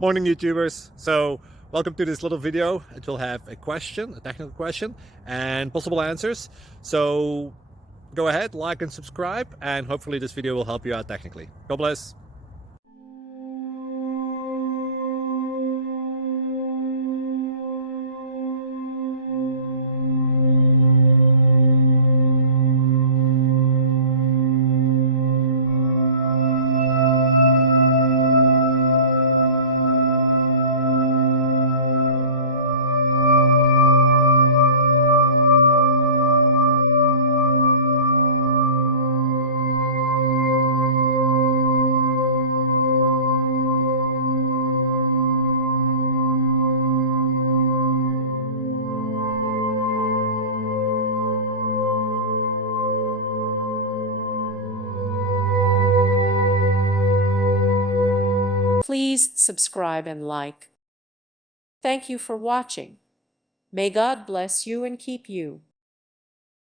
Morning, YouTubers. So welcome to this little video. It will have a question, a technical question, and possible answers. So go ahead, like and subscribe, and hopefully this video will help you out technically. God bless. Please subscribe and like. Thank you for watching. May God bless you and keep you.